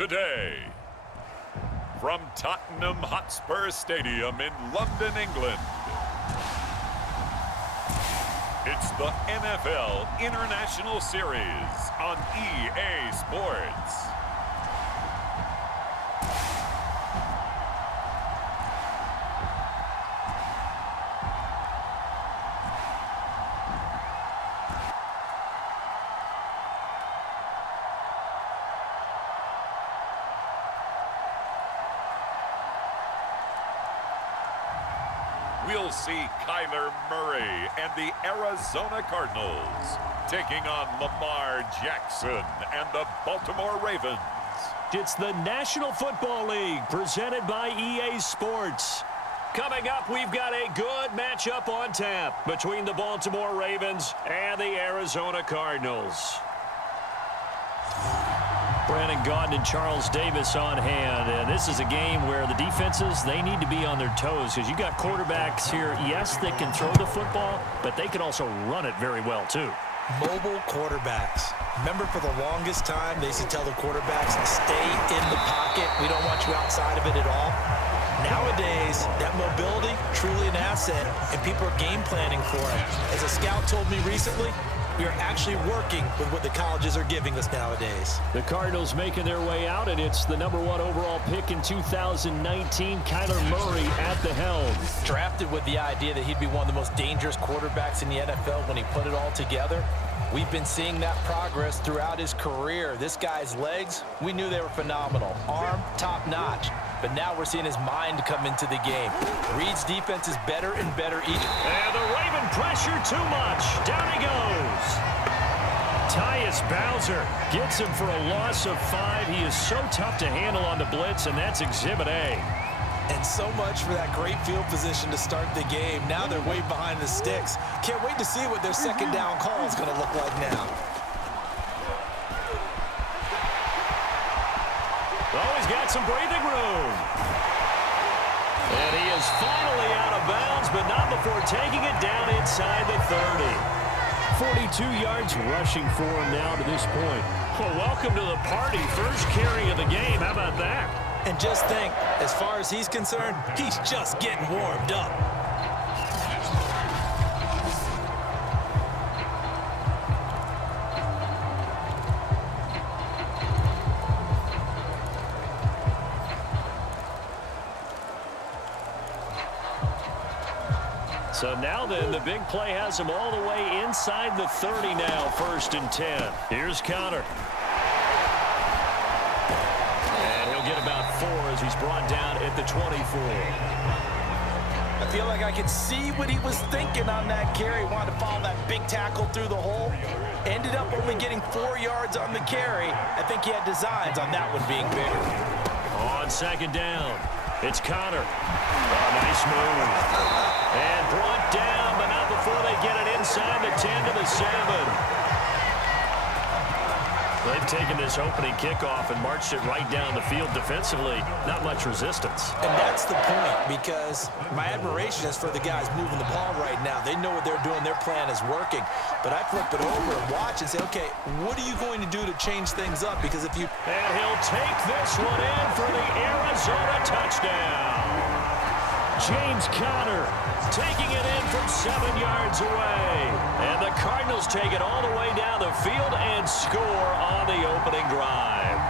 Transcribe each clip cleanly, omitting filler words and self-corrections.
today. From Tottenham Hotspur Stadium in London, England, it's the NFL International Series on EA Sports. We'll see Kyler Murray and the Arizona Cardinals taking on Lamar Jackson and the Baltimore Ravens. It's the National Football League presented by EA Sports. Coming up, we've got a good matchup on tap between the Baltimore Ravens and the Arizona Cardinals. Brandon Gaudin and Charles Davis on hand, and this is a game where the defenses, they need to be on their toes because you got quarterbacks here, yes, they can throw the football, but they can also run it very well too. Mobile quarterbacks. Remember, for the longest time, they used to tell the quarterbacks, stay in the pocket. We don't want you outside of it at all. Nowadays, that mobility, truly an asset, and people are game planning for it. As a scout told me recently, we are actually working with what the colleges are giving us nowadays. The Cardinals making their way out, and it's the #1 overall pick in 2019, Kyler Murray at the helm. Drafted with the idea that he'd be one of the most dangerous quarterbacks in the NFL when he put it all together. We've been seeing that progress throughout his career. This guy's legs, we knew they were phenomenal. Arm, top-notch. But now we're seeing his mind come into the game. Reed's defense is better and better each. And the Raven pressure too much. Down he goes. Tyus Bowser gets him for a loss of 5. He is so tough to handle on the blitz, and that's Exhibit A. And so much for that great field position to start the game. Now they're way behind the sticks. Can't wait to see what their second down call is going to look like now. Oh, he's got some breathing room. And he is finally out of bounds, but not before taking it down inside the 30. 42 yards rushing for him now to this point. Well, welcome to the party. First carry of the game. How about that? And just think, as far as he's concerned, he's just getting warmed up. So now then, the big play has him all the way inside the 30 now, 1st and 10. Here's Connor. And he'll get about 4 as he's brought down at the 24. I feel like I can see what he was thinking on that carry. Wanted to follow that big tackle through the hole. Ended up only getting 4 yards on the carry. I think he had designs on that one being bigger. On 2nd down, it's Connor. Oh, nice move. And brought down, but not before they get it inside the 10 to the 7. They've taken this opening kickoff and marched it right down the field defensively. Not much resistance. And that's the point, because my admiration is for the guys moving the ball right now. They know what they're doing. Their plan is working. But I flip it over and watch and say, okay, what are you going to do to change things up? Because if you... And he'll take this one in for the Arizona touchdown. James Conner taking it in from 7 yards away. And the Cardinals take it all the way down the field and score on the opening drive.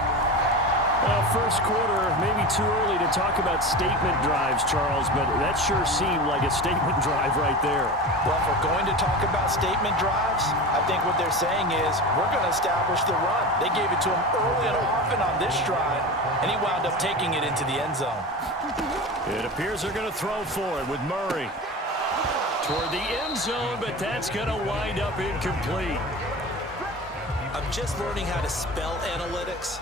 Well, first quarter, maybe too early to talk about statement drives, Charles, but that sure seemed like a statement drive right there. Well, if we're going to talk about statement drives, I think what they're saying is we're going to establish the run. They gave it to him early and often on this drive, and he wound up taking it into the end zone. It appears they're going to throw for it with Murray toward the end zone, but that's going to wind up incomplete. I'm just learning how to spell analytics,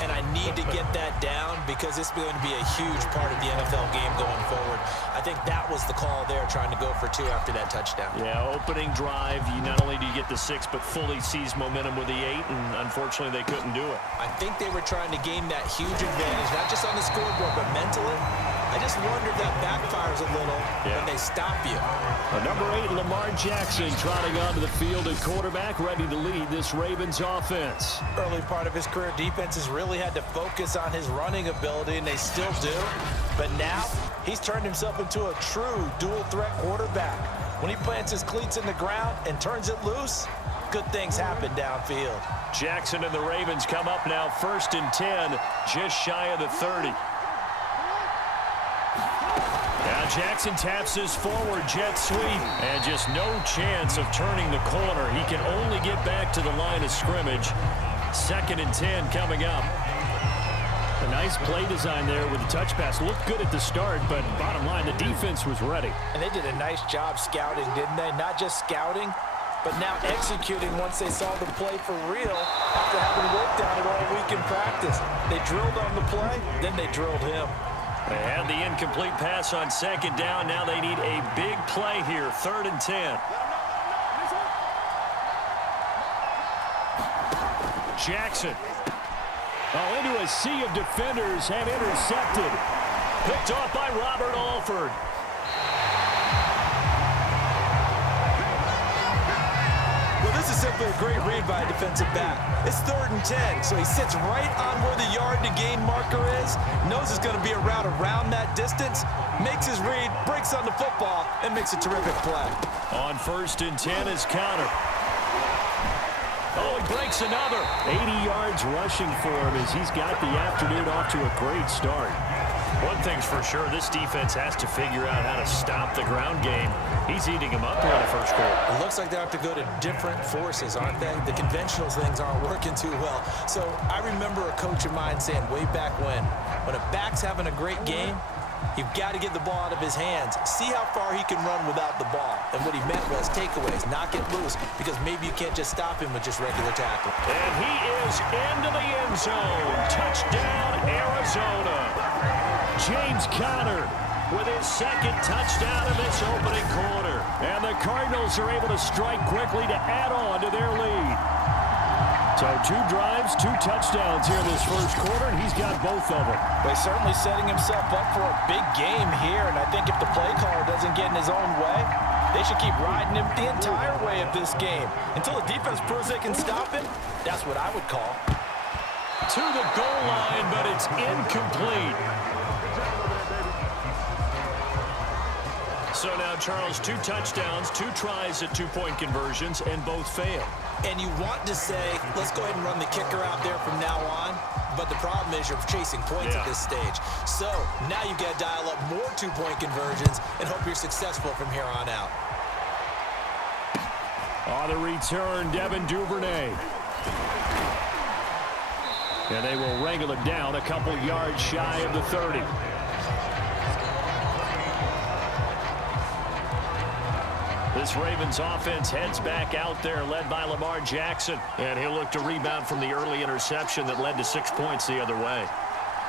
and I need to get that down because it's going to be a huge part of the NFL game going forward. I think that was the call there, trying to go for 2 after that touchdown. Yeah, opening drive, not only do you get the 6, but fully seize momentum with the 8, and unfortunately they couldn't do it. I think they were trying to gain that huge advantage, not just on the scoreboard, but mentally. I just wonder if that backfires a little when they stop you. Number 8, Lamar Jackson, trotting onto the field at quarterback, ready to lead this Ravens offense. Early part of his career, defenses really had to focus on his running ability, and they still do. But now, he's turned himself into a true dual-threat quarterback. When he plants his cleats in the ground and turns it loose, good things happen downfield. Jackson and the Ravens come up now 1st and 10, just shy of the 30. Now Jackson taps his forward jet sweep, and just no chance of turning the corner. He can only get back to the line of scrimmage. 2nd and 10 coming up. A nice play design there with the touch pass. Looked good at the start, but bottom line, the defense was ready. And they did a nice job scouting, didn't they? Not just scouting, but now executing once they saw the play for real after having worked on it all week in practice. They drilled on the play, then they drilled him. They had the incomplete pass on 2nd down. Now they need a big play here, 3rd and 10. Jackson. Oh, into a sea of defenders and intercepted. Picked off by Robert Alford. Well, this is simply a great read by a defensive back. It's 3rd and 10, so he sits right on where the yard-to-gain marker is, knows it's going to be a route around that distance, makes his read, breaks on the football, and makes a terrific play. On 1st and 10 is counter. Oh, he breaks another. 80 yards rushing for him as he's got the afternoon off to a great start. One thing's for sure, this defense has to figure out how to stop the ground game. He's eating him up here in the 1st quarter. It looks like they have to go to different forces, aren't they? The conventional things aren't working too well. So I remember a coach of mine saying way back when a back's having a great game, you've got to get the ball out of his hands. See how far he can run without the ball. And what he meant was takeaways, knock it loose, because maybe you can't just stop him with just regular tackle. And he is into the end zone. Touchdown, Arizona. James Conner with his 2nd touchdown in this opening quarter. And the Cardinals are able to strike quickly to add on to their lead. So 2 drives, 2 touchdowns here in this 1st quarter, and he's got both of them. He's certainly setting himself up for a big game here, and I think if the play caller doesn't get in his own way, they should keep riding him the entire way of this game. Until the defense proves they can stop him, that's what I would call. To the goal line, but it's incomplete. So now, Charles, 2 touchdowns, 2 tries at 2-point conversions, and both fail. And you want to say, let's go ahead and run the kicker out there from now on, but the problem is you're chasing points at this stage. So now you got to dial up more 2-point conversions and hope you're successful from here on out. On the return, Devin Duvernay. And they will wrangle it down a couple yards shy of the 30. This Ravens offense heads back out there, led by Lamar Jackson. And he'll look to rebound from the early interception that led to 6 points the other way.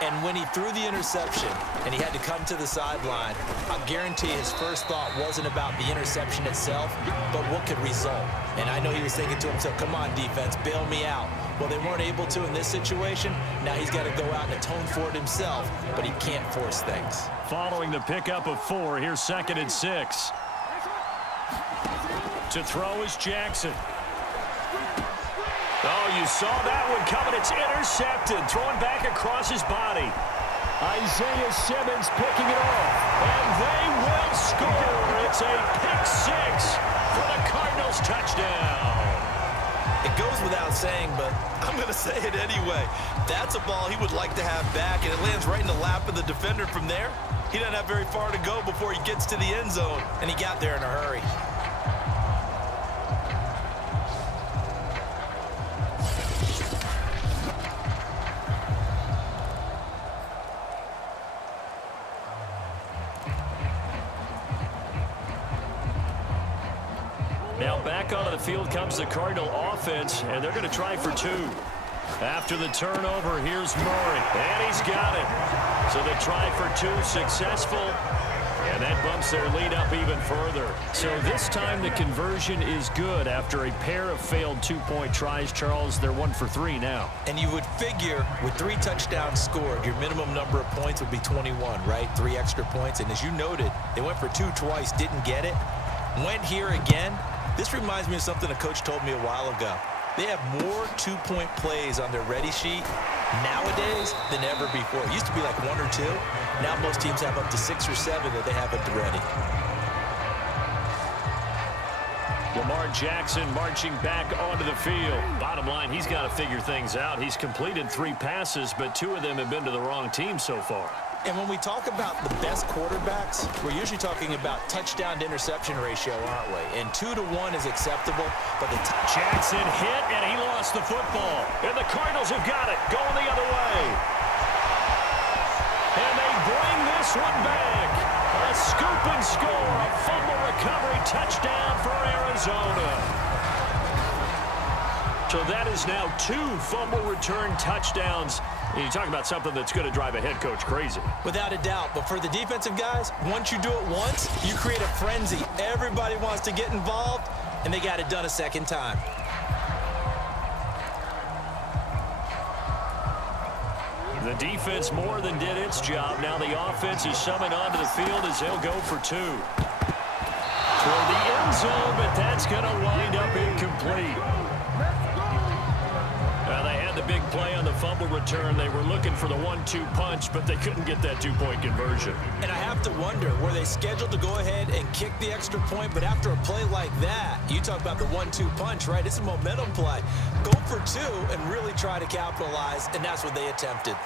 And when he threw the interception and he had to come to the sideline, I guarantee his first thought wasn't about the interception itself, but what could result. And I know he was thinking to himself, come on, defense, bail me out. Well, they weren't able to in this situation. Now he's got to go out and atone for it himself, but he can't force things. Following the pickup of 4, here's 2nd and 6. To throw is Jackson. Oh, you saw that one coming. It's intercepted. Throwing back across his body. Isaiah Simmons picking it off. And they will score. It's a pick 6 for the Cardinals touchdown. It goes without saying, but I'm going to say it anyway. That's a ball he would like to have back, and it lands right in the lap of the defender from there. He doesn't have very far to go before he gets to the end zone, and he got there in a hurry. Now back onto the field comes the Cardinal offense, and they're going to try for 2. After the turnover, here's Murray, and he's got it. So they try for 2, successful, and that bumps their lead up even further. So this time the conversion is good after a pair of failed two-point tries. Charles, they're 1 for 3 now. And you would figure with 3 touchdowns scored, your minimum number of points would be 21, right? 3 extra points. And as you noted, they went for 2 twice, didn't get it. Went here again. This reminds me of something a coach told me a while ago. They have more 2-point plays on their ready sheet nowadays than ever before. It used to be like 1 or 2. Now most teams have up to 6 or 7 that they have at the ready. Lamar Jackson marching back onto the field. Bottom line, he's got to figure things out. He's completed 3 passes, but 2 of them have been to the wrong team so far. And when we talk about the best quarterbacks, we're usually talking about touchdown to interception ratio, aren't we? And 2 to 1 is acceptable, but the Jackson hit, and he lost the football. And the Cardinals have got it, going the other way. And they bring this one back. A scoop and score, a fumble recovery touchdown for Arizona. So that is now 2 fumble return touchdowns. And you talk about something that's going to drive a head coach crazy. Without a doubt. But for the defensive guys, once you do it once, you create a frenzy. Everybody wants to get involved, and they got it done a second time. The defense more than did its job. Now the offense is summoned onto the field as they'll go for 2. Toward the end zone, but that's going to wind up incomplete. They had the big play on the fumble return. They were looking for the 1-2 punch, but they couldn't get that 2-point conversion. And I have to wonder, were they scheduled to go ahead and kick the extra point? But after a play like that, you talk about the 1-2 punch, right? It's a momentum play. Go for 2 and really try to capitalize, and that's what they attempted.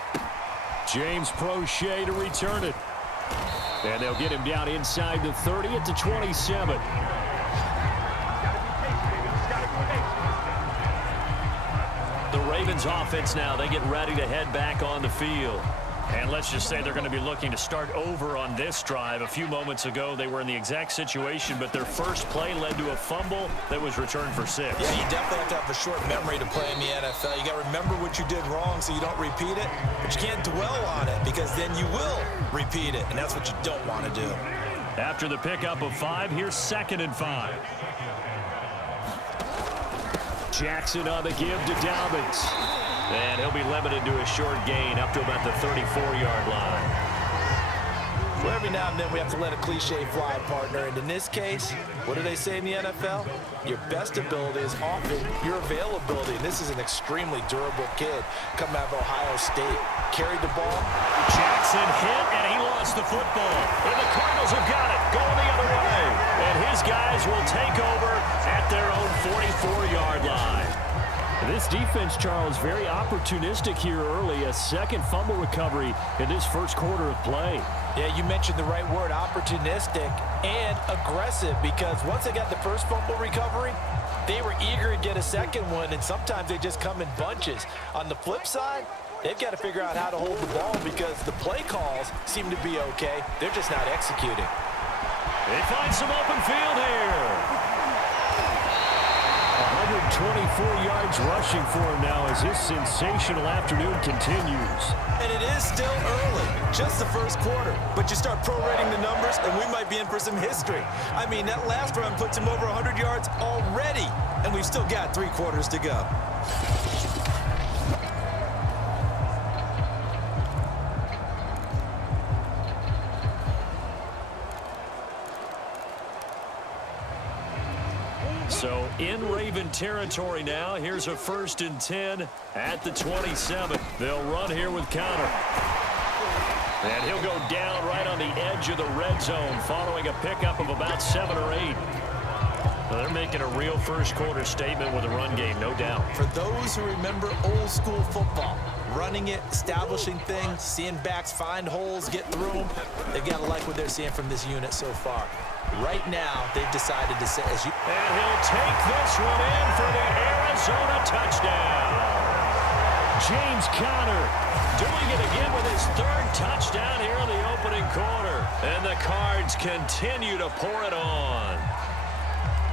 James Prochet to return it. And they'll get him down inside the 30 at the 27. The Ravens offense now, they get ready to head back on the field. And let's just say they're going to be looking to start over on this drive. A few moments ago, they were in the exact situation, but their first play led to a fumble that was returned for 6. Yeah, you definitely have to have a short memory to play in the NFL. You got to remember what you did wrong so you don't repeat it, but you can't dwell on it because then you will repeat it, and that's what you don't want to do. After the pickup of 5, here's 2nd and 5. Jackson on the give to Dobbins. And he'll be limited to a short gain up to about the 34-yard line. So every now and then we have to let a cliche fly, partner. And in this case, what do they say in the NFL? Your best ability is often your availability. And this is an extremely durable kid coming out of Ohio State. Carried the ball. Jackson hit, and he lost the football. And the Cardinals have got it, going the other way. And his guys will take over at their own 44-yard line. This defense, Charles, very opportunistic here early. A second fumble recovery in this first quarter of play. Yeah, you mentioned the right word, opportunistic and aggressive, because once they got the first fumble recovery, they were eager to get a second one, and sometimes they just come in bunches. On the flip side, they've got to figure out how to hold the ball because the play calls seem to be okay. They're just not executing. They find some open field here. 124 yards rushing for him now as this sensational afternoon continues. And it is still early, just the first quarter. But you start prorating the numbers, and we might be in for some history. I mean, that last run puts him over 100 yards already, and we've still got 3 quarters to go. So in Raven territory now, here's a 1st and 10 at the 27. They'll run here with counter. And he'll go down right on the edge of the red zone following a pickup of about 7 or 8. Well, they're making a real first quarter statement with a run game, no doubt. For those who remember old school football, running it, establishing things, seeing backs find holes, get through them, they've got to like what they're seeing from this unit so far. Right now, they've decided to say, as you... And he'll take this one in for the Arizona touchdown. James Conner doing it again with his 3rd touchdown here in the opening quarter. And the Cards continue to pour it on.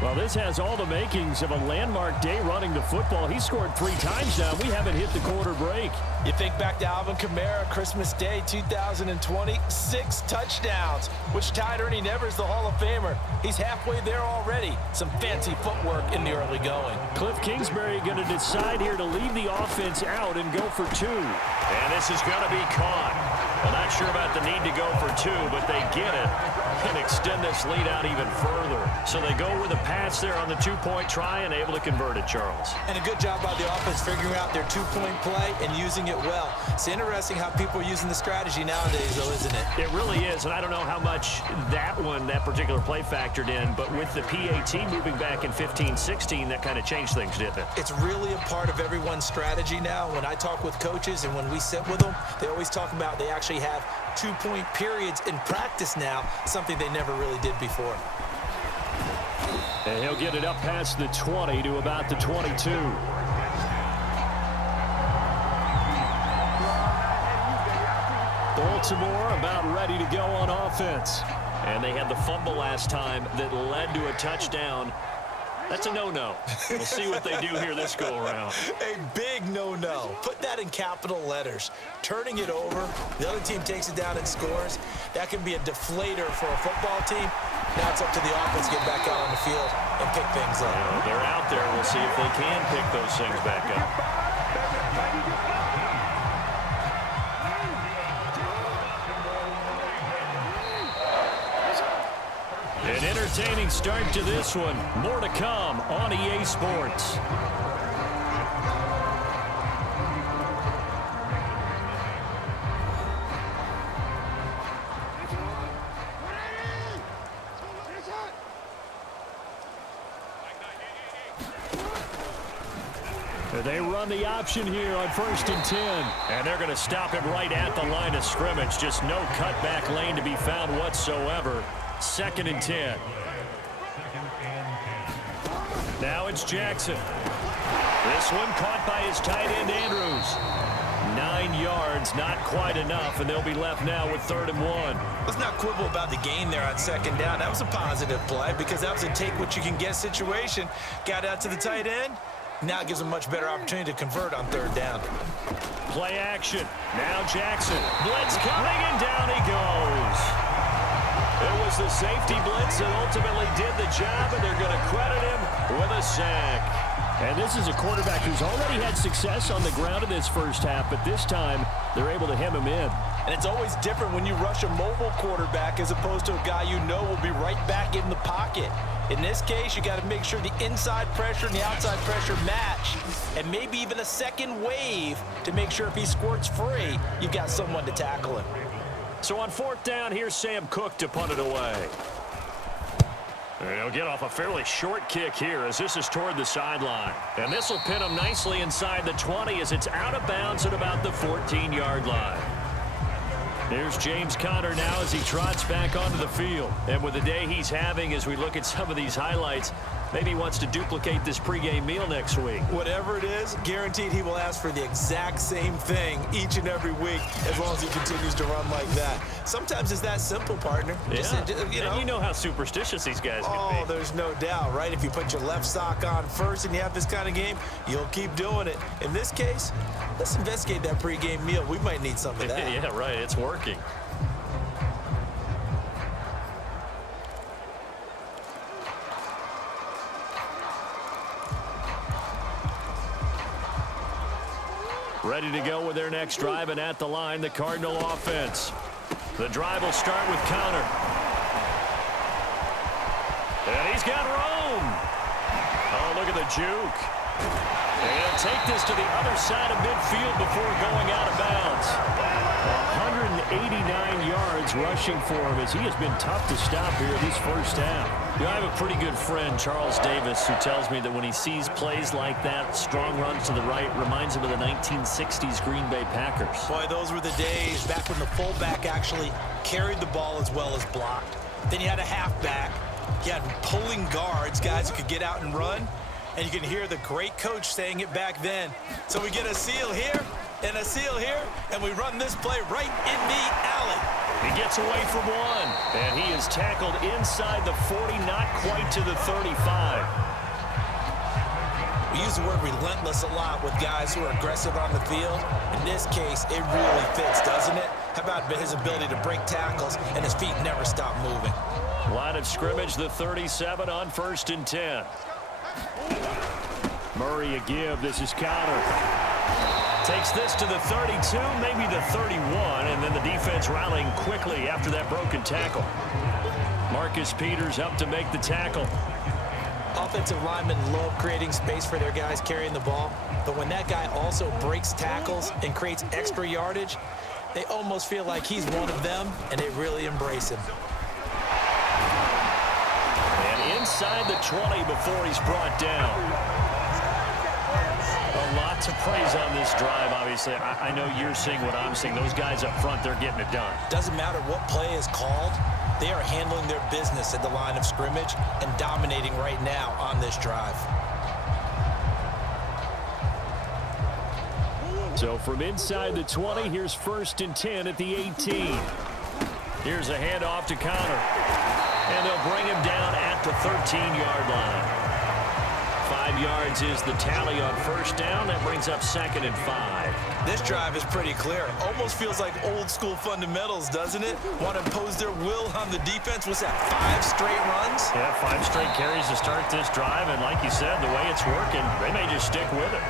Well, this has all the makings of a landmark day running the football. He scored 3 times now. We haven't hit the quarter break. You think back to Alvin Kamara, Christmas Day 2020, 6 touchdowns, which tied Ernie Nevers, the Hall of Famer. He's halfway there already. Some fancy footwork in the early going. Cliff Kingsbury going to decide here to leave the offense out and go for 2. And this is going to be caught. Well, not sure about the need to go for 2, but they get it and extend this lead out even further. So they go with a pass there on the 2-point try and able to convert it, Charles. And a good job by the offense figuring out their 2-point play and using it well. It's interesting how people are using the strategy nowadays, though, isn't it? It really is, and I don't know how much that particular play factored in, but with the PAT moving back in 15-16, that kind of changed things, didn't it? It's really a part of everyone's strategy now. When I talk with coaches and when we sit with them, they always talk about they actually have 2-point periods in practice now, something they never really did before. And he'll get it up past the 20 to about the 22. Baltimore about ready to go on offense. And they had the fumble last time that led to a touchdown. That's a no-no. We'll see what they do here this go-around. A big no-no. Put that in capital letters. Turning it over, the other team takes it down and scores. That can be a deflator for a football team. Now it's up to the offense to get back out on the field and pick things up. They're out there. We'll see if they can pick those things back up. An entertaining start to this one. More to come on EA Sports. They run the option here on 1st and 10. And they're going to stop him right at the line of scrimmage. Just no cutback lane to be found whatsoever. 2nd and 10. Now it's Jackson. This one caught by his tight end, Andrews. 9 yards, not quite enough, and they'll be left now with 3rd and 1. Let's not quibble about the gain there on 2nd down. That was a positive play because that was a take-what-you-can-get situation. Got out to the tight end. Now it gives them a much better opportunity to convert on 3rd down. Play action. Now Jackson. Blitz coming, and down he goes. It was the safety blitz that ultimately did the job, and they're going to credit him with a sack. And this is a quarterback who's already had success on the ground in this first half, but this time they're able to hem him in. And it's always different when you rush a mobile quarterback as opposed to a guy you know will be right back in the pocket. In this case, you got to make sure the inside pressure and the outside pressure match, and maybe even a second wave to make sure if he squirts free, you've got someone to tackle him. So on 4th down, here's Sam Cook to punt it away. And he'll get off a fairly short kick here as this is toward the sideline. And this will pin him nicely inside the 20 as it's out of bounds at about the 14-yard line. Here's James Conner now as he trots back onto the field. And with the day he's having as we look at some of these highlights, maybe he wants to duplicate this pregame meal next week. Whatever it is, guaranteed he will ask for the exact same thing each and every week as long as he continues to run like that. Sometimes it's that simple, partner. Yeah. And you know how superstitious these guys can be. Oh, there's no doubt, right? If you put your left sock on first and you have this kind of game, you'll keep doing it. In this case, let's investigate that pregame meal. We might need some of that. Yeah, right. It's working. Ready to go with their next drive, and at the line, the Cardinal offense. The drive will start with Conner. And he's got Rome. Oh, look at the juke. And he'll take this to the other side of midfield before going out of bounds. 189 yards rushing for him as he has been tough to stop here this first half. You know, I have a pretty good friend, Charles Davis, who tells me that when he sees plays like that, strong runs to the right, reminds him of the 1960s Green Bay Packers. Boy, those were the days back when the fullback actually carried the ball as well as blocked. Then you had a halfback. You had pulling guards, guys who could get out and run. And you can hear the great coach saying it back then. So we get a seal here and a seal here, and we run this play right in the alley. He gets away from one, and he is tackled inside the 40, not quite to the 35. We use the word relentless a lot with guys who are aggressive on the field. In this case, it really fits, doesn't it? How about his ability to break tackles and his feet never stop moving? Line of scrimmage, the 37 on 1st and 10. Murray a give. This is Counter. Takes this to the 32, maybe the 31, and then the defense rallying quickly after that broken tackle. Marcus Peters up to make the tackle. Offensive linemen love creating space for their guys carrying the ball, but when that guy also breaks tackles and creates extra yardage, they almost feel like he's one of them, and they really embrace him. And inside the 20 before he's brought down. A lot to praise on this drive, obviously. I know you're seeing what I'm seeing. Those guys up front, they're getting it done. Doesn't matter what play is called. They are handling their business at the line of scrimmage and dominating right now on this drive. So from inside the 20, here's 1st and 10 at the 18. Here's a handoff to Connor. And they'll bring him down at the 13-yard line. 5 yards is the tally on 1st down. That brings up 2nd and 5. This drive is pretty clear. Almost feels like old school fundamentals, doesn't it? Want to impose their will on the defense. What's that, 5 straight runs? Yeah, 5 straight carries to start this drive. And like you said, the way it's working, they may just stick with it.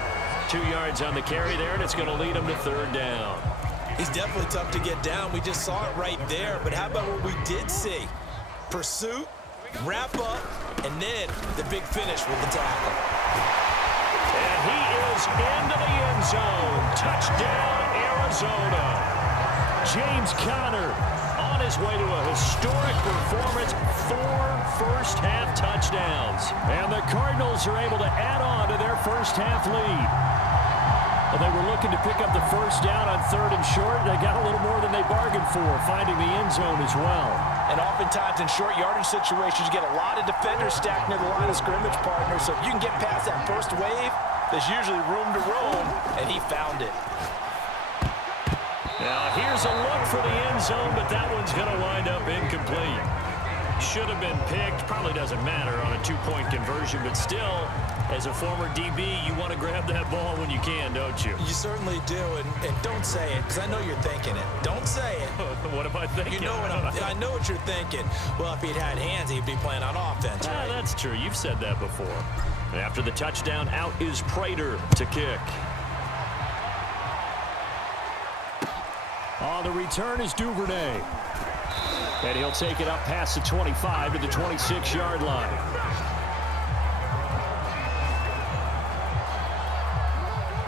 2 yards on the carry there, and it's going to lead them to 3rd down. He's definitely tough to get down. We just saw it right there. But how about what we did see? Pursuit, wrap up, and then the big finish with the tackle. And he is into the end zone. Touchdown, Arizona. James Conner on his way to a historic performance. 4 first-half touchdowns. And the Cardinals are able to add on to their first-half lead. Well, they were looking to pick up the 1st down on 3rd and short. They got a little more than they bargained for, finding the end zone as well. And oftentimes in short yardage situations, you get a lot of defenders stacked near the line of scrimmage, partner. So if you can get past that first wave, there's usually room to roam, and he found it. Now here's a look for the end zone, but that one's going to wind up incomplete. Should have been picked. Probably doesn't matter on a 2-point conversion, but still, as a former DB, you want to grab that ball when you can, don't you? You certainly do, and don't say it, because I know you're thinking it. Don't say it. What am I thinking? You know what I know what you're thinking. Well, if he'd had hands, he'd be playing on offense, right? That's true. You've said that before. And after the touchdown, out is Prater to kick. On the return is Duvernay. And he'll take it up past the 25 to the 26-yard line.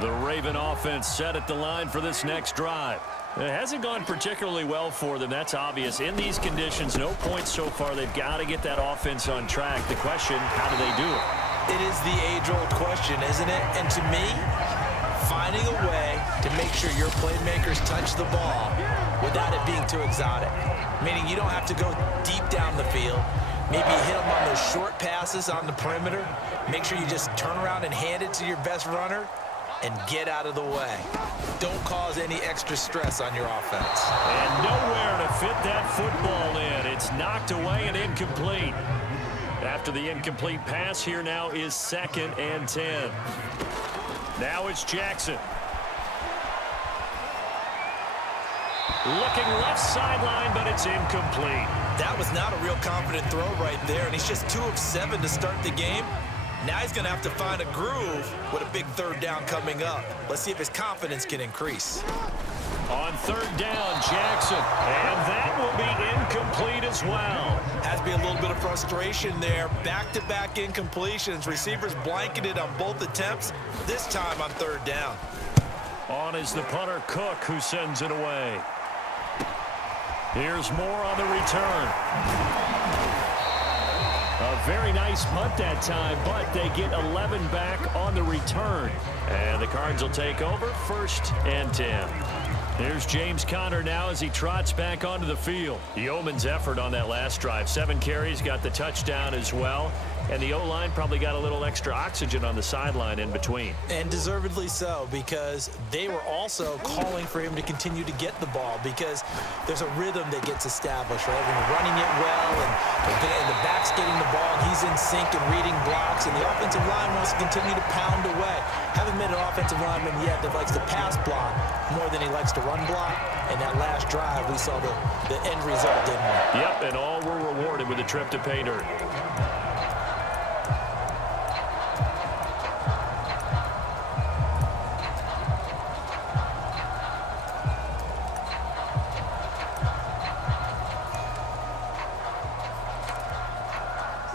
The Raven offense set at the line for this next drive. It hasn't gone particularly well for them. That's obvious. In these conditions, no points so far. They've got to get that offense on track. The question, how do they do it? It is the age-old question, isn't it? And to me, finding a way to make sure your playmakers touch the ball without it being too exotic. Meaning you don't have to go deep down the field. Maybe you hit them on those short passes on the perimeter. Make sure you just turn around and hand it to your best runner and get out of the way. Don't cause any extra stress on your offense. And nowhere to fit that football in. It's knocked away and incomplete. After the incomplete pass, here now is 2nd and 10. Now it's Jackson. Looking left sideline, but it's incomplete. That was not a real confident throw right there, and he's just 2 of 7 to start the game. Now he's going to have to find a groove with a big 3rd down coming up. Let's see if his confidence can increase. On 3rd down, Jackson, and that will be incomplete as well. Has to be a little bit of frustration there. Back-to-back incompletions. Receivers blanketed on both attempts, this time on 3rd down. On is the punter, Cook, who sends it away. Here's more on the return. A very nice punt that time, but they get 11 back on the return. And the Cards will take over, 1st and 10. Here's James Conner now as he trots back onto the field. Yeoman's effort on that last drive. 7 carries, got the touchdown as well. and the O-line probably got a little extra oxygen on the sideline in between. And deservedly so, because they were also calling for him to continue to get the ball, because there's a rhythm that gets established, right? When you're running it well and the back's getting the ball and he's in sync and reading blocks, and the offensive line wants to continue to pound away. Haven't met an offensive lineman yet that likes to pass block more than he likes to run block. And that last drive, we saw the end result, didn't we? Yep, and all were rewarded with a trip to pay dirt.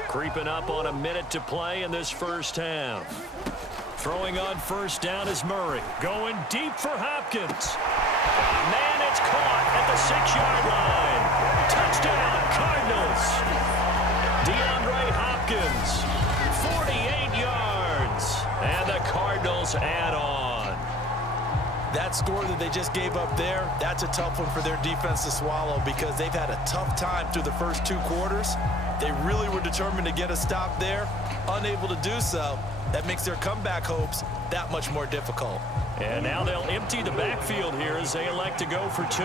Creeping up on a minute to play in this first half. Throwing on first down is Murray. Going deep for Hopkins. Man, it's caught at the 6-yard line. Touchdown, Cardinals. DeAndre Hopkins, 48 yards. And the Cardinals add on. That score that they just gave up there, that's a tough one for their defense to swallow, because they've had a tough time through the first 2 quarters. They really were determined to get a stop there, unable to do so. That makes their comeback hopes that much more difficult. And now they'll empty the backfield here as they elect to go for 2.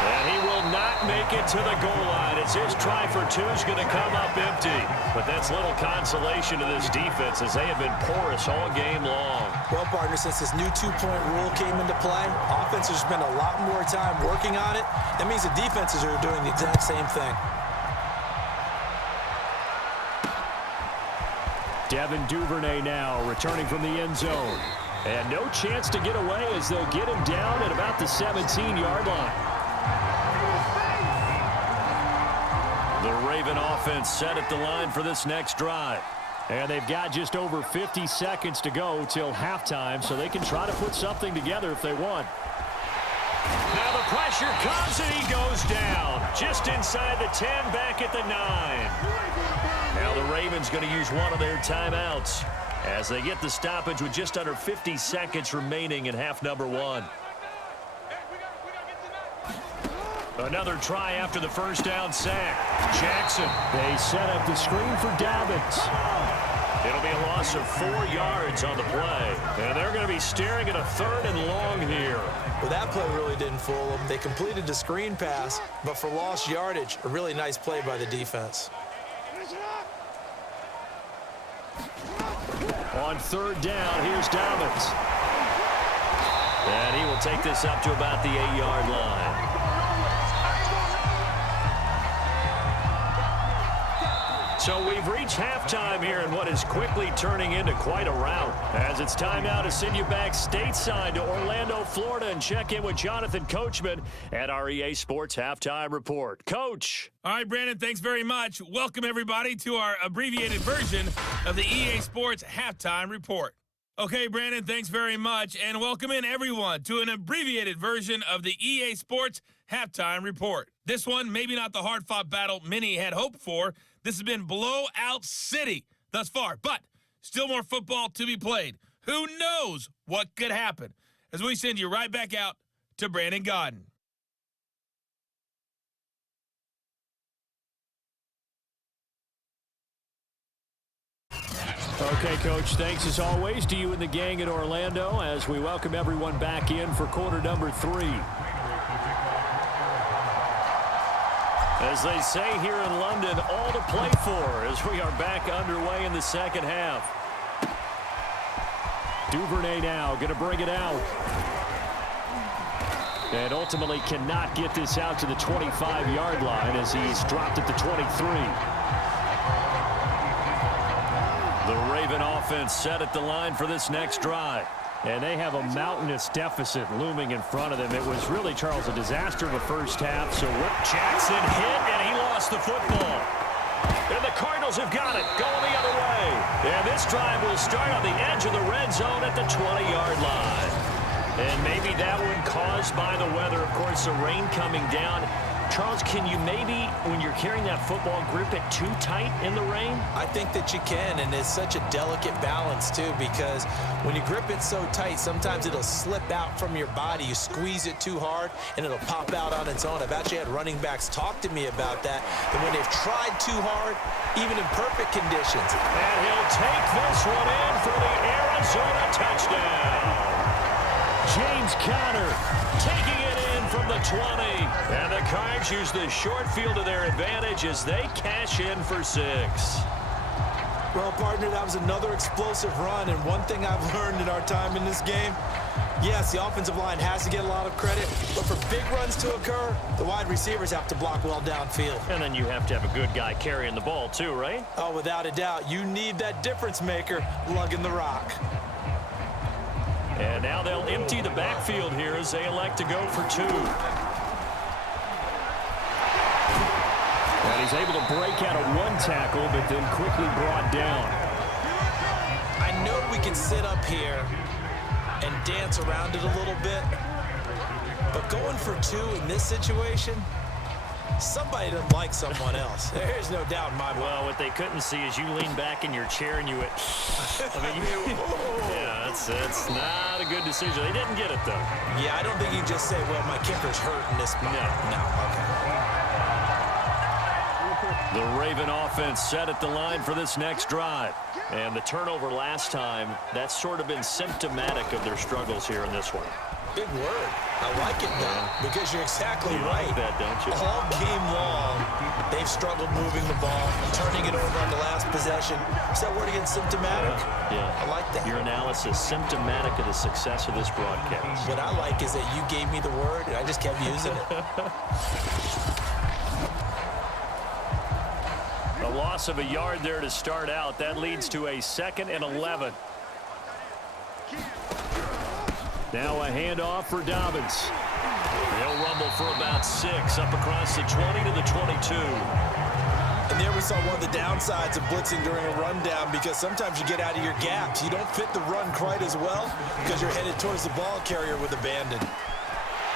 And he will not make it to the goal line as his try for 2 is going to come up empty. But that's little consolation to this defense as they have been porous all game long. Well, partner, since this new 2-point rule came into play, offenses spend a lot more time working on it. That means the defenses are doing the exact same thing. Devin Duvernay now returning from the end zone. And no chance to get away as they'll get him down at about the 17-yard line. The Raven offense set at the line for this next drive. And they've got just over 50 seconds to go till halftime, so they can try to put something together if they want. Now the pressure comes and he goes down. Just inside the 10, back at the 9. Now the Ravens going to use one of their timeouts as they get the stoppage with just under 50 seconds remaining in half number 1. Another try after the first down sack. Jackson. They set up the screen for Dobbins. It'll be a loss of 4 yards on the play. And they're going to be staring at a 3rd and long here. Well, that play really didn't fool them. They completed the screen pass, but for lost yardage, a really nice play by the defense. On 3rd down, here's Dobbins. And he will take this up to about the 8-yard line. So we've reached halftime here in what is quickly turning into quite a rout. As it's time now to send you back stateside to Orlando, Florida, and check in with Jonathan Coachman at our EA Sports Halftime Report. Coach. All right, Brandon, thanks very much. Welcome, everybody, to our abbreviated version of the EA Sports Halftime Report. Okay, Brandon, thanks very much, and welcome in, everyone, to an abbreviated version of the EA Sports Halftime Report. This one, maybe not the hard-fought battle many had hoped for. This has been blowout city thus far, but still more football to be played. Who knows what could happen? As we send you right back out to Brandon Godden. Okay, Coach, thanks as always to you and the gang in Orlando as we welcome everyone back in for quarter number 3. As they say here in London, all to play for as we are back underway in the second half. Duvernay now going to bring it out. And ultimately cannot get this out to the 25-yard line as he's dropped at the 23. The Raven offense set at the line for this next drive. And they have a mountainous deficit looming in front of them. It was really, Charles, a disaster of a first half. So Jackson hit, and he lost the football. And the Cardinals have got it, going the other way. And this drive will start on the edge of the red zone at the 20-yard line. And maybe that one caused by the weather. Of course, the rain coming down Charles, can you maybe, when you're carrying that football, grip it too tight in the rain? I think that you can, and it's such a delicate balance, too, because when you grip it so tight, sometimes it'll slip out from your body. You squeeze it too hard, and it'll pop out on its own. I've actually had running backs talk to me about that when they've tried too hard, even in perfect conditions. And he'll take this one in for the Arizona touchdown. James Conner taking it in from the 20. And the Cards use the short field to their advantage as they cash in for 6. Well, partner, that was another explosive run, and one thing I've learned in our time in this game, yes, the offensive line has to get a lot of credit, but for big runs to occur, the wide receivers have to block well downfield. And then you have to have a good guy carrying the ball too, right? Oh, without a doubt. You need that difference maker lugging the rock. And now they'll empty the backfield here as they elect to go for 2. And he's able to break out of 1 tackle, but then quickly brought down. I know we can sit up here and dance around it a little bit, but going for 2 in this situation, somebody doesn't like someone else. There's no doubt in my mind. Well, what they couldn't see is you lean back in your chair and you went, yeah, that's not a good decision. They didn't get it, though. Yeah, I don't think you can just say, well, my kicker's hurt in this spot. No, okay. The Raven offense set at the line for this next drive. And the turnover last time, that's sort of been symptomatic of their struggles here in this one. Big word. I like it, though, because you're exactly right. Like that, don't you? All game long, they've struggled moving the ball, turning it over on the last possession. Is that word again, symptomatic? Yeah. I like that. Your analysis, symptomatic of the success of this broadcast. What I like is that you gave me the word, and I just kept using it. A loss of a yard there to start out. That leads to a 2nd and 11. Now a handoff for Dobbins. He'll rumble for about 6 up across the 20 to the 22. And there we saw one of the downsides of blitzing during a rundown, because sometimes you get out of your gaps. You don't fit the run quite as well because you're headed towards the ball carrier with abandon.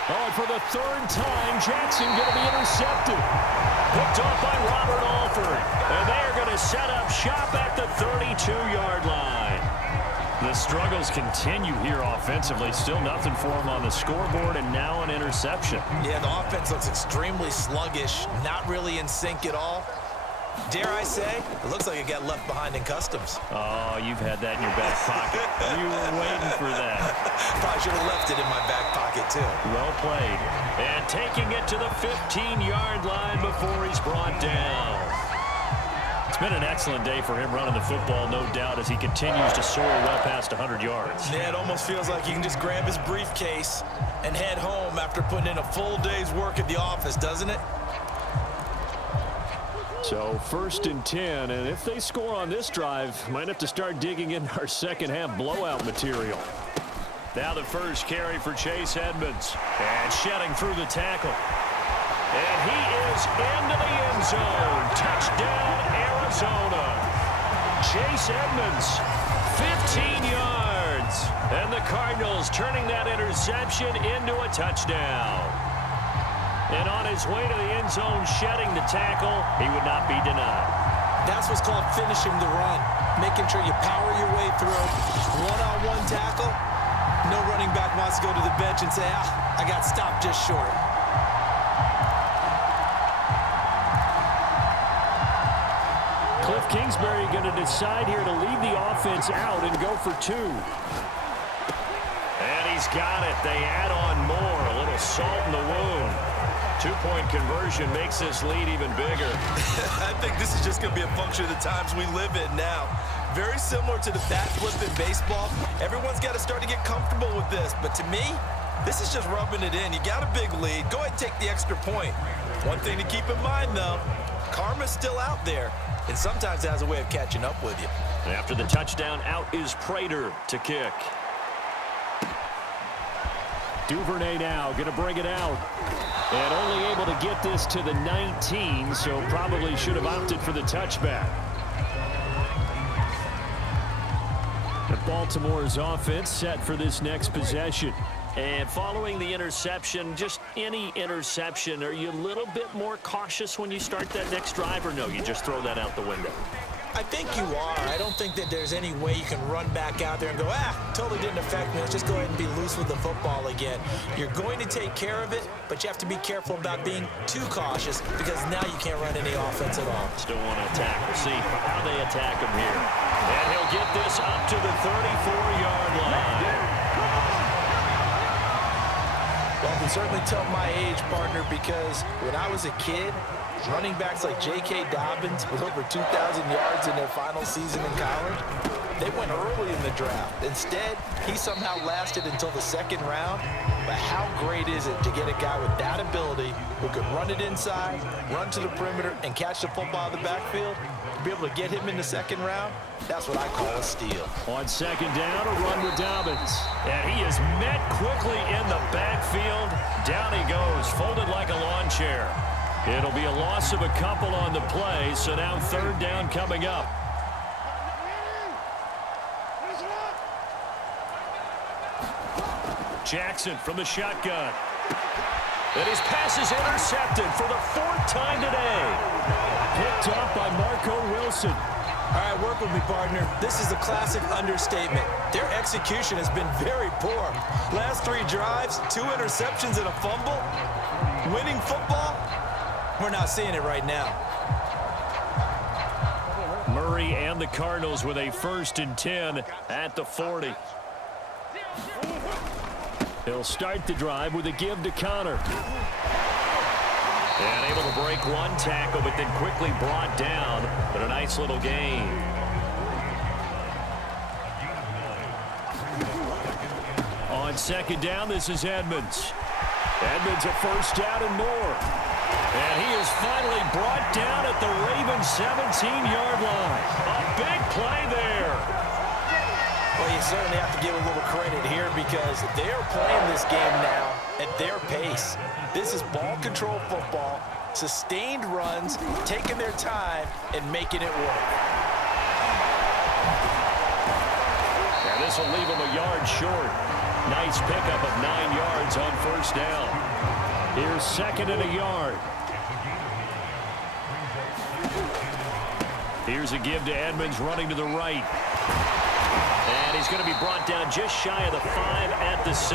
Oh, and for the 3rd time, Jackson going to be intercepted. Picked off by Robert Alford. And they are going to set up shop at the 32-yard line. The struggles continue here offensively. Still nothing for them on the scoreboard, and now an interception. Yeah, the offense looks extremely sluggish, not really in sync at all. Dare I say, it looks like it got left behind in customs. Oh, you've had that in your back pocket. You were waiting for that. Probably should have left it in my back pocket, too. Well played. And taking it to the 15-yard line before he's brought down. It's been an excellent day for him running the football, no doubt, as he continues to soar well past 100 yards. Yeah, it almost feels like he can just grab his briefcase and head home after putting in a full day's work at the office, doesn't it? So 1st and 10, and if they score on this drive, might have to start digging in our second-half blowout material. Now the first carry for Chase Edmonds, and shedding through the tackle. And he is into the end zone. Touchdown, Arizona. Chase Edmonds, 15 yards. And the Cardinals turning that interception into a touchdown. And on his way to the end zone, shedding the tackle, he would not be denied. That's what's called finishing the run. Making sure you power your way through. One-on-one tackle. No running back wants to go to the bench and say, I got stopped just short. Cliff Kingsbury going to decide here to leave the offense out and go for 2. And he's got it. They add on more. A little salt in the wound. 2-point conversion makes this lead even bigger. I think this is just going to be a function of the times we live in now. Very similar to the bat flip in baseball. Everyone's got to start to get comfortable with this. But to me, this is just rubbing it in. You got a big lead. Go ahead and take the extra point. One thing to keep in mind, though, karma's still out there. And sometimes it has a way of catching up with you. After the touchdown, out is Prater to kick. Duvernay now going to bring it out. And only able to get this to the 19, so probably should have opted for the touchback. Baltimore's offense set for this next possession. And following the interception, just any interception, are you a little bit more cautious when you start that next drive, or no, you just throw that out the window? I think you are. I don't think that there's any way you can run back out there and go, totally didn't affect me. Let's just go ahead and be loose with the football again. You're going to take care of it, but you have to be careful about being too cautious because now you can't run any offense at all. Still want to attack. We'll see how they attack him here. And he'll get this up to the 34-yard line. Well, I can certainly tell my age, partner, because when I was a kid, running backs like J.K. Dobbins with over 2,000 yards in their final season in college, they went early in the draft. Instead, he somehow lasted until the second round. But how great is it to get a guy with that ability who can run it inside, run to the perimeter, and catch the football in the backfield? To be able to get him in the second round, that's what I call a steal. On second down, a run with Dobbins. And he is met quickly in the backfield. Down he goes, folded like a lawn chair. It'll be a loss of a couple on the play, so now third down coming up. Jackson from the shotgun. And his pass is intercepted for the fourth time today. Picked up by Marco Wilson. All right, work with me, partner. This is a classic understatement. Their execution has been very poor. Last 3 drives, 2 interceptions and a fumble. Winning football? We're not seeing it right now. Murray and the Cardinals with a 1st and 10 at the 40. He'll start the drive with a give to Connor. And able to break one tackle, but then quickly brought down. But a nice little gain. On second down, this is Edmonds. Edmonds a first down and more. And he is finally brought down at the Ravens' 17-yard line. A big play there. Well, you certainly have to give a little credit here because they're playing this game now at their pace. This is ball control football, sustained runs, taking their time, and making it work. And this will leave him a yard short. Nice pickup of 9 yards on first down. Here's second and a yard. Here's a give to Edmonds running to the right. And he's going to be brought down just shy of the 5 at the 6.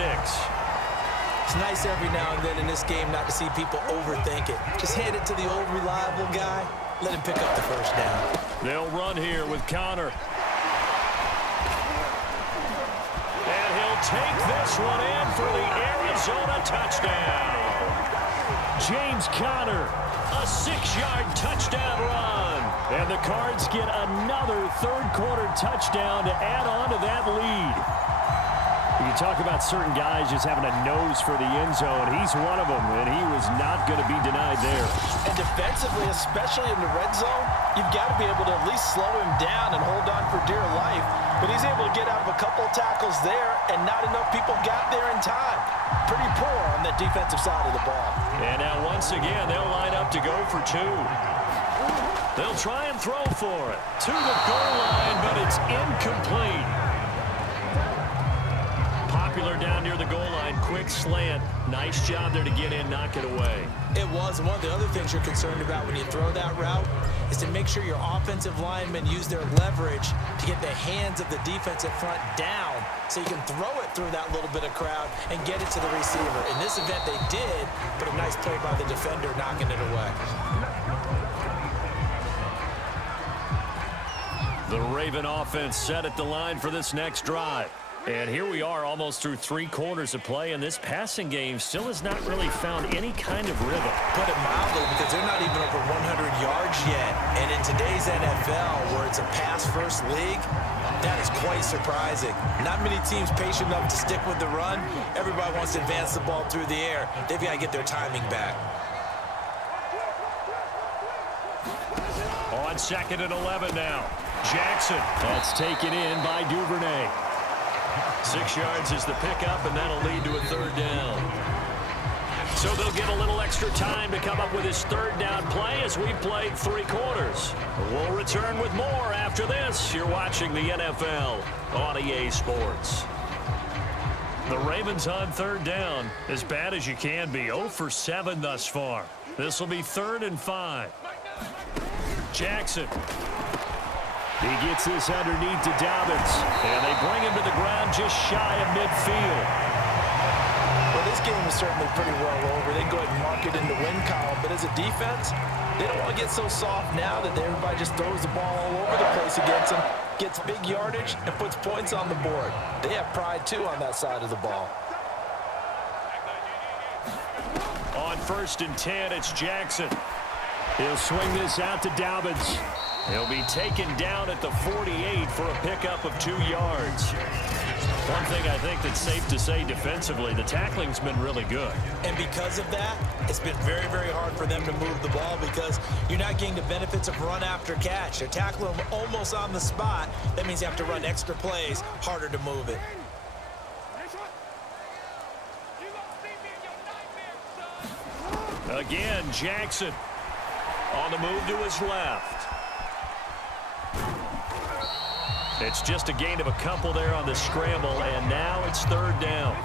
It's nice every now and then in this game not to see people overthink it. Just hand it to the old reliable guy. Let him pick up the first down. They'll run here with Connor. And he'll take this one in for the Arizona touchdown. James Conner, a 6-yard touchdown run. And the Cards get another third-quarter touchdown to add on to that lead. You talk about certain guys just having a nose for the end zone. He's one of them, and he was not going to be denied there. And defensively, especially in the red zone, you've got to be able to at least slow him down and hold on for dear life. But he's able to get out of a couple tackles there, and not enough people got there in time. Pretty poor on the defensive side of the ball. And now once again, they'll line up to go for 2. They'll try and throw for it to the goal line, but it's incomplete. Popular down near the goal line, quick slant. Nice job there to get in, knock it away. It was. One of the other things you're concerned about when you throw that route is to make sure your offensive linemen use their leverage to get the hands of the defensive front down so you can throw it through that little bit of crowd and get it to the receiver. In this event, they did, but a nice play by the defender knocking it away. The Raven offense set at the line for this next drive. And here we are almost through 3 quarters of play, and this passing game still has not really found any kind of rhythm. Put it mildly, because they're not even over 100 yards yet. And in today's NFL, where it's a pass-first league, that is quite surprising. Not many teams patient enough to stick with the run. Everybody wants to advance the ball through the air. They've got to get their timing back. On second and 11 now. Jackson. That's taken in by Duvernay. 6 yards is the pickup, and that'll lead to a third down. So they'll get a little extra time to come up with his third down play as we've played 3 quarters. We'll return with more after this. You're watching the NFL on EA Sports. The Ravens on third down, as bad as you can be. 0 for 7 thus far. This will be 3rd and 5. Jackson. He gets this underneath to Dobbins, and they bring him to the ground just shy of midfield. Well, this game is certainly pretty well over. They go ahead and mark it in the win column, but as a defense, they don't want to get so soft now that everybody just throws the ball all over the place against them, gets big yardage, and puts points on the board. They have pride, too, on that side of the ball. On 1st and 10, it's Jackson. He'll swing this out to Dobbins. He'll be taken down at the 48 for a pickup of 2 yards. One thing I think that's safe to say defensively, the tackling's been really good. And because of that, it's been very, very hard for them to move the ball because you're not getting the benefits of run after catch. They're tackling them almost on the spot. That means you have to run extra plays, harder to move it. Again, Jackson on the move to his left. It's just a gain of a couple there on the scramble, and now it's 3rd down.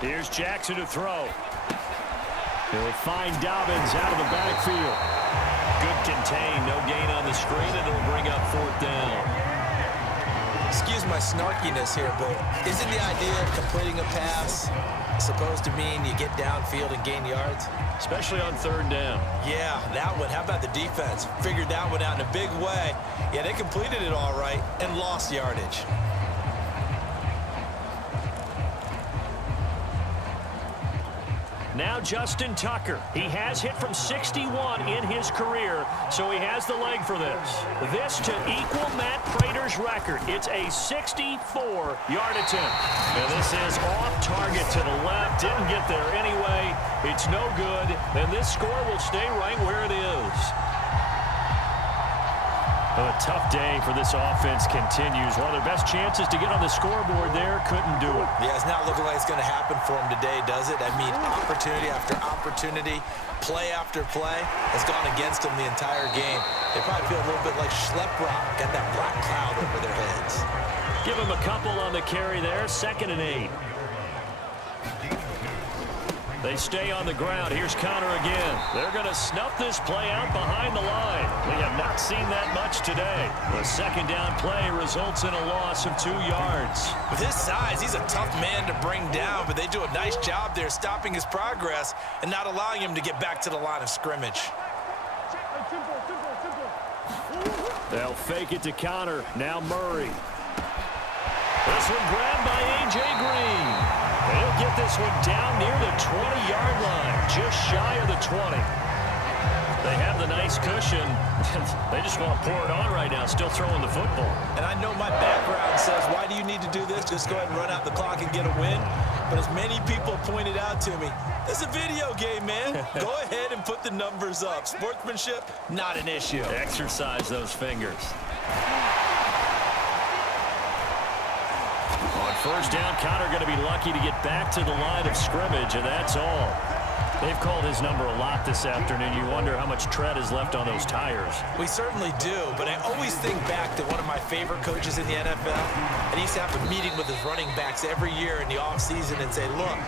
Here's Jackson to throw. He'll find Dobbins out of the backfield. Good contain, no gain on the screen, and it'll bring up 4th down. Excuse my snarkiness here, but isn't the idea of completing a pass supposed to mean you get downfield and gain yards? Especially on 3rd down. Yeah, that one. How about the defense? Figured that one out in a big way. Yeah, they completed it all right and lost yardage. Now Justin Tucker. He has hit from 61 in his career, so he has the leg for this. This to equal Matt Prater's record. It's a 64-yard attempt. And this is off target to the left. Didn't get there anyway. It's no good. And this score will stay right where it is. A tough day for this offense continues. One of their best chances to get on the scoreboard there, couldn't do it. Yeah, it's not looking like it's going to happen for them today, does it? I mean, opportunity after opportunity, play after play has gone against them the entire game. They probably feel a little bit like Schlep Rock, got that black cloud over their heads. Give them a couple on the carry there, 2nd and 8. They stay on the ground. Here's Connor again. They're going to snuff this play out behind the line. We have not seen that much today. The 2nd down play results in a loss of 2 yards. With his size, he's a tough man to bring down, but they do a nice job there stopping his progress and not allowing him to get back to the line of scrimmage. They'll fake it to Connor. Now Murray. This one grabbed by A.J. Green. They'll get this one down near the 20-yard line, just shy of the 20. They have the nice cushion. They just want to pour it on right now, still throwing the football. And I know my background says, why do you need to do this? Just go ahead and run out the clock and get a win. But as many people pointed out to me, this is a video game, man. Go ahead and put the numbers up. Sportsmanship, not an issue. Exercise those fingers. On 1st down, Connor going to be lucky to get back to the line of scrimmage, and that's all. They've called his number a lot this afternoon. You wonder how much tread is left on those tires. We certainly do, but I always think back to one of my favorite coaches in the NFL. And he used to have a meeting with his running backs every year in the offseason and say, look,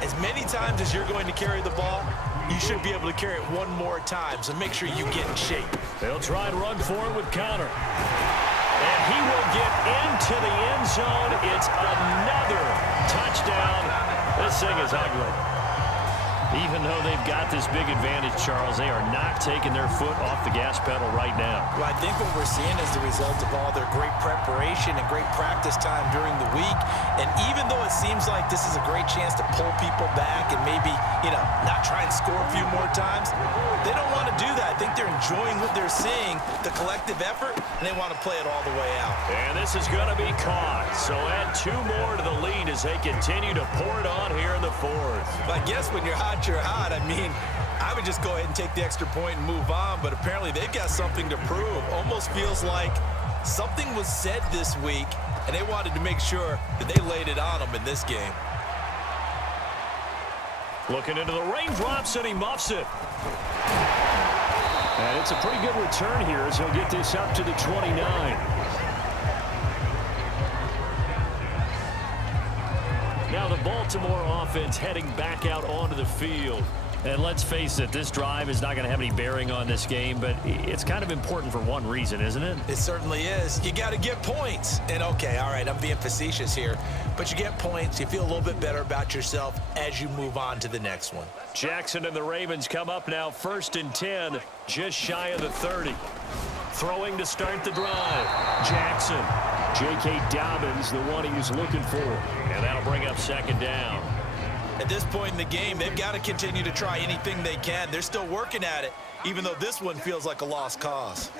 as many times as you're going to carry the ball, you should be able to carry it one more time, so make sure you get in shape. They'll try and run for it with Connor. And he will get into the end zone. It's another touchdown. This thing is ugly. Even though they've got this big advantage, Charles, they are not taking their foot off the gas pedal right now. Well, I think what we're seeing is the result of all their great preparation and great practice time during the week. And even though it seems like this is a great chance to pull people back and maybe, not try and score a few more times, they don't want to do that. I think they're enjoying what they're seeing, the collective effort, and they want to play it all the way out. And this is going to be caught. So add 2 more to the lead as they continue to pour it on here in the 4th. But I guess when you're hot, you're hot. I mean, I would just go ahead and take the extra point and move on, but apparently they've got something to prove. Almost feels like something was said this week, and they wanted to make sure that they laid it on them in this game. Looking into the raindrops, and he muffs it. And it's a pretty good return here as he'll get this up to the 29. Now the Baltimore offense heading back out onto the field. And let's face it, this drive is not going to have any bearing on this game, but it's kind of important for one reason, isn't it? It certainly is. You got to get points. And okay, all right, I'm being facetious here, but you get points, you feel a little bit better about yourself as you move on to the next one. Jackson and the Ravens come up now 1st and 10, just shy of the 30. Throwing to start the drive. Jackson. J.K. Dobbins, the one he was looking for. And that'll bring up 2nd down. At this point in the game, they've got to continue to try anything they can. They're still working at it, even though this one feels like a lost cause.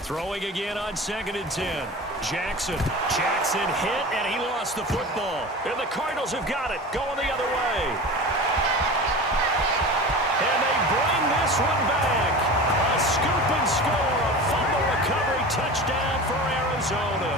Throwing again on 2nd and 10. Jackson hit, and he lost the football. And the Cardinals have got it, going the other way. And they bring this one back. A scoop and score, a fumble recovery touchdown for Arizona.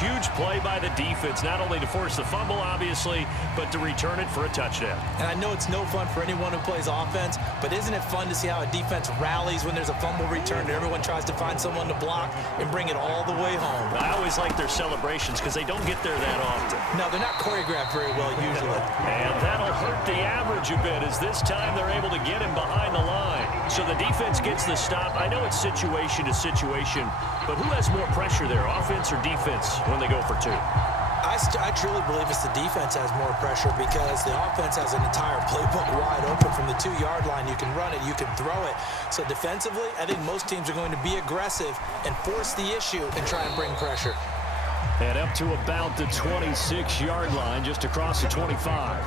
Huge play by the defense, not only to force the fumble, obviously, but to return it for a touchdown. And I know it's no fun for anyone who plays offense, but isn't it fun to see how a defense rallies when there's a fumble return and everyone tries to find someone to block and bring it all the way home? I always like their celebrations because they don't get there that often. No, they're not choreographed very well usually. And that'll hurt the average a bit as this time they're able to get him behind the line. So the defense gets the stop. I know it's situation to situation, but who has more pressure there, offense or defense, when they go for 2? I truly believe it's the defense has more pressure because the offense has an entire playbook wide open from the 2-yard line. You can run it, you can throw it. So defensively, I think most teams are going to be aggressive and force the issue and try and bring pressure. And up to about the 26-yard line, just across the 25.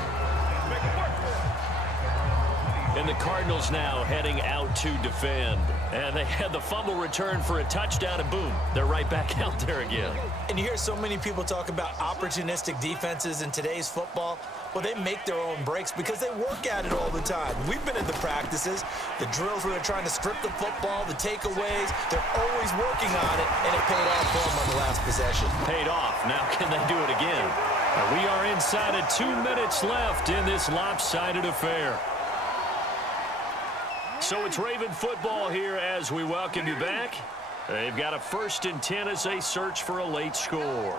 And the Cardinals now heading out to defend. And they had the fumble return for a touchdown, and boom, they're right back out there again. And you hear so many people talk about opportunistic defenses in today's football. Well, they make their own breaks because they work at it all the time. We've been in the practices, the drills where they're trying to strip the football, the takeaways. They're always working on it, and it paid off for them on the last possession. Paid off. Now can they do it again? And we are inside of 2 minutes left in this lopsided affair. So it's Raven football here as we welcome you back. They've got a 1st and 10 as they search for a late score.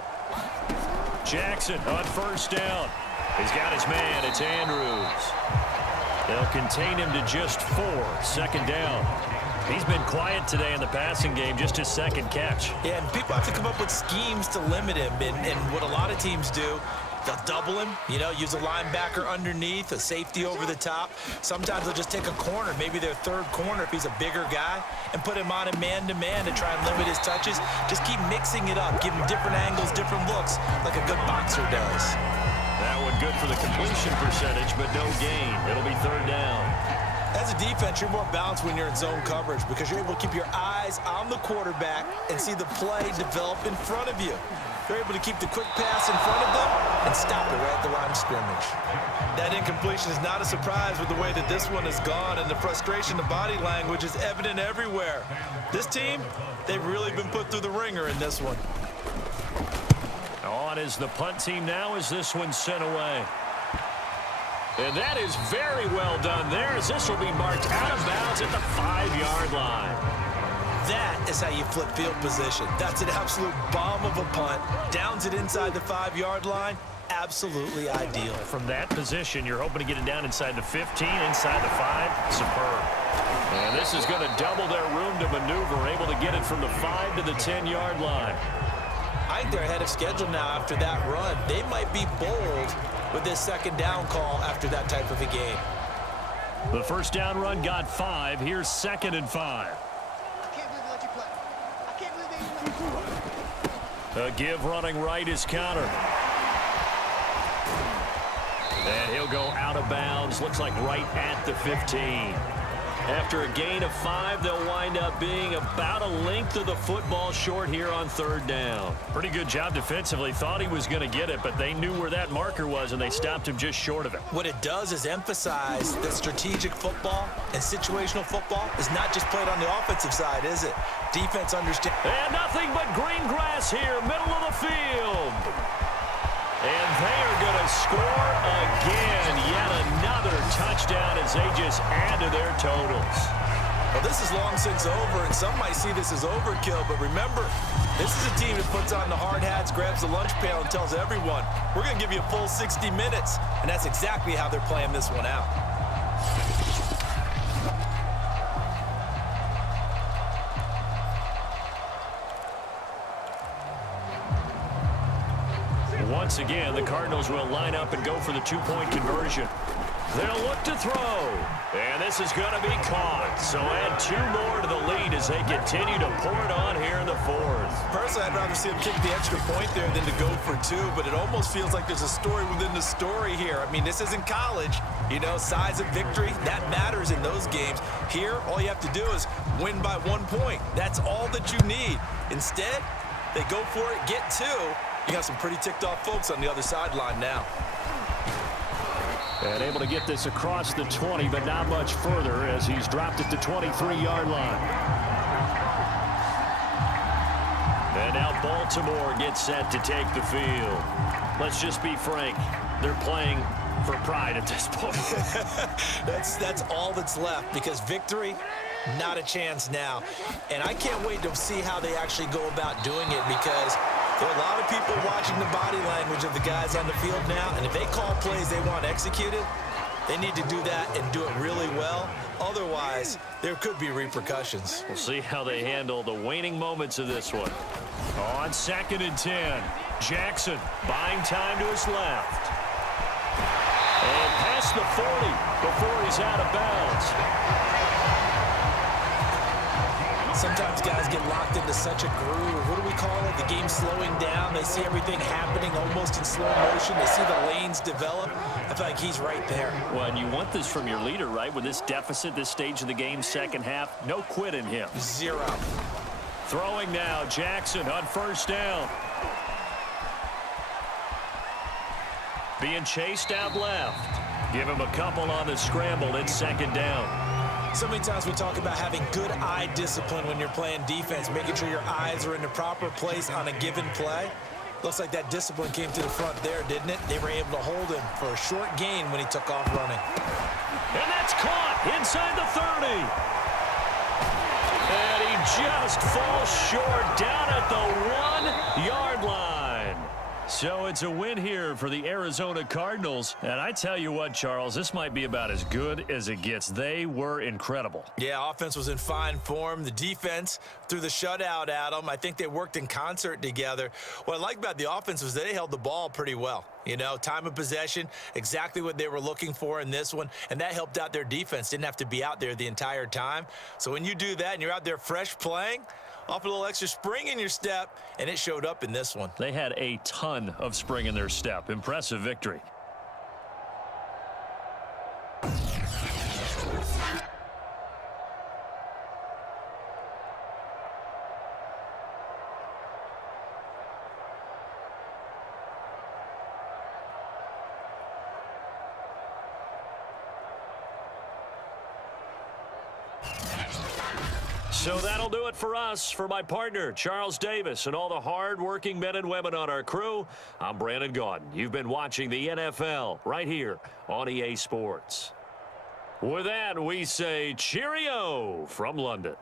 Jackson on 1st down. He's got his man. It's Andrews. They'll contain him to just 4. 2nd down. He's been quiet today in the passing game, just his 2nd catch. Yeah, and people have to come up with schemes to limit him. And what a lot of teams do, they'll double him, use a linebacker underneath, a safety over the top. Sometimes they'll just take a corner, maybe their 3rd corner if he's a bigger guy, and put him on a man-to-man to try and limit his touches. Just keep mixing it up, give him different angles, different looks, like a good boxer does. That one good for the completion percentage, but no gain. It'll be 3rd down. As a defense, you're more balanced when you're in zone coverage because you're able to keep your eyes on the quarterback and see the play develop in front of you. They're able to keep the quick pass in front of them and stop it right at the line of scrimmage. That incompletion is not a surprise with the way that this one has gone, and the frustration, the body language is evident everywhere. This team, they've really been put through the ringer in this one. On is the punt team now as this one's sent away. And that is very well done there as this will be marked out of bounds at the 5-yard line. That is how you flip field position. That's an absolute bomb of a punt. Downs it inside the 5-yard line. Absolutely ideal. From that position, you're hoping to get it down inside the 15, inside the 5. Superb. And this is going to double their room to maneuver, able to get it from the 5 to the 10-yard line. I think they're ahead of schedule now after that run. They might be bold with this 2nd down call after that type of a game. The 1st down run got 5. Here's 2nd and 5. A give running right is counter. And he'll go out of bounds. Looks like right at the 15. After a gain of 5, they'll wind up being about a length of the football short here on 3rd down. Pretty good job defensively. Thought he was going to get it, but they knew where that marker was, and they stopped him just short of it. What it does is emphasize that strategic football and situational football is not just played on the offensive side, is it? Defense understands. And nothing but green grass here, middle of the field. And they are going to score again. Yet another touchdown as they just add to their totals. Well, this is long since over, and some might see this as overkill, but remember, this is a team that puts on the hard hats, grabs the lunch pail, and tells everyone, we're going to give you a full 60 minutes, and that's exactly how they're playing this one out. Once again, the Cardinals will line up and go for the two-point conversion. They'll look to throw, and this is going to be caught. So add 2 more to the lead as they continue to pour it on here in the fourth. Personally, I'd rather see them kick the extra point there than to go for 2, but it almost feels like there's a story within the story here. I mean, this isn't college. You know, size of victory, that matters in those games. Here, all you have to do is win by 1 point. That's all that you need. Instead, they go for it, get 2. You got some pretty ticked-off folks on the other sideline now. And able to get this across the 20, but not much further as he's dropped at the 23-yard line. And now Baltimore gets set to take the field. Let's just be frank. They're playing for pride at this point. That's all that's left, because victory, not a chance now. And I can't wait to see how they actually go about doing it, because there are a lot of people watching the body language of the guys on the field now, and if they call plays they want executed, they need to do that and do it really well. Otherwise, there could be repercussions. We'll see how they handle the waning moments of this one. On 2nd and 10, Jackson buying time to his left. And past the 40 before he's out of bounds. Sometimes guys get locked into such a groove. What do we call it? The game slowing down. They see everything happening almost in slow motion. They see the lanes develop. I feel like he's right there. Well, and you want this from your leader, right? With this deficit, this stage of the game, second half, no quit in him. 0. Throwing now, Jackson on 1st down. Being chased out left. Give him a couple on the scramble. It's 2nd down. So many times we talk about having good eye discipline when you're playing defense, making sure your eyes are in the proper place on a given play. Looks like that discipline came to the front there, didn't it? They were able to hold him for a short gain when he took off running. And that's caught inside the 30. And he just falls short down at the 1-yard line. So it's a win here for the Arizona Cardinals. And I tell you what, Charles, this might be about as good as it gets. They were incredible. Yeah, offense was in fine form. The defense threw the shutout at them. I think they worked in concert together. What I like about the offense was they held the ball pretty well. You know, time of possession, exactly what they were looking for in this one. And that helped out their defense. Didn't have to be out there the entire time. So when you do that and you're out there fresh playing, off a little extra spring in your step, and it showed up in this one. They had a ton of spring in their step. Impressive victory. So that'll do it for us. For my partner, Charles Davis, and all the hard-working men and women on our crew, I'm Brandon Gaudin. You've been watching the NFL right here on EA Sports. With that, we say cheerio from London.